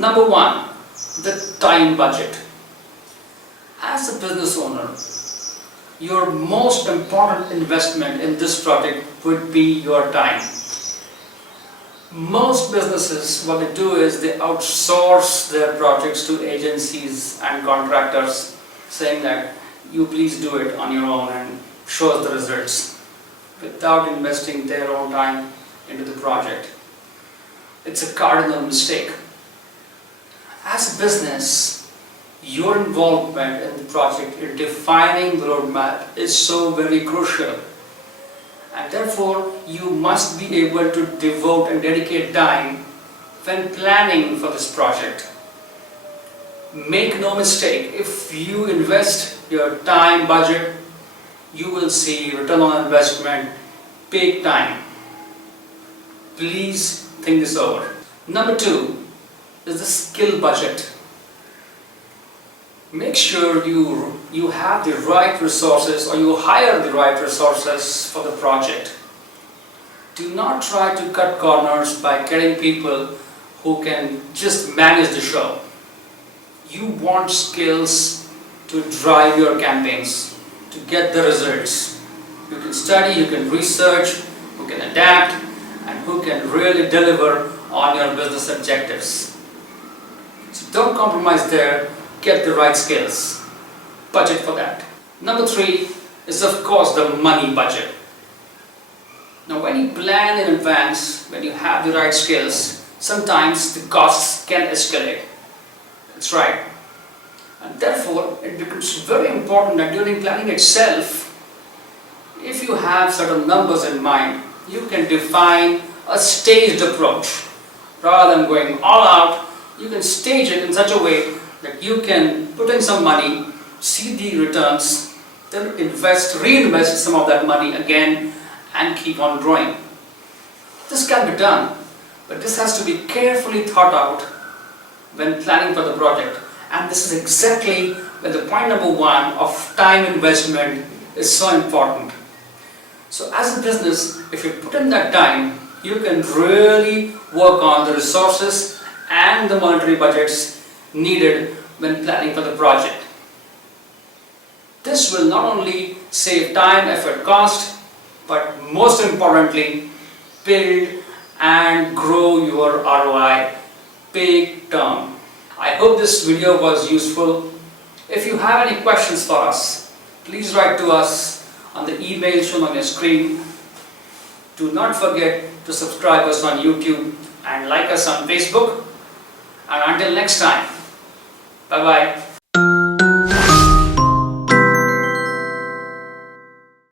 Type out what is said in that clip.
Number one, the time budget. As a business owner, your most important investment in this project would be your time. Most businesses, what they do is they outsource their projects to agencies and contractors, saying that you please do it on your own and show us the results, without investing their own time into the project. It's a cardinal mistake. As a business, your involvement in the project in defining the roadmap is so very crucial, and therefore you must be able to devote and dedicate time when planning for this project. Make no mistake, if you invest your time budget, you will see return on investment big time. Please think this over. Number two is the skill budget. Make sure you have the right resources, or you hire the right resources for the project. Do not try to cut corners by getting people who can just manage the show. You want skills to drive your campaigns, to get the results. You can study, you can research, you can adapt, and who can really deliver on your business objectives. So don't compromise there, get the right skills, budget for that. Number three is of course the money budget. Now when you plan in advance, when you have the right skills, sometimes the costs can escalate. That's right. And therefore it becomes very important that during planning itself, if you have certain numbers in mind, you can define a staged approach. Rather than going all out, you can stage it in such a way that you can put in some money, see the returns, then reinvest some of that money again and keep on growing. This can be done, but this has to be carefully thought out when planning for the project. And this is exactly where the point number one of time investment is so important. So as a business, if you put in that time, you can really work on the resources and the monetary budgets needed when planning for the project. This will not only save time, effort, cost, but most importantly, build and grow your ROI big term. I hope this video was useful. If you have any questions for us, please write to us on the email shown on your screen. Do not forget to subscribe us on YouTube and like us on Facebook. And until next time, bye-bye.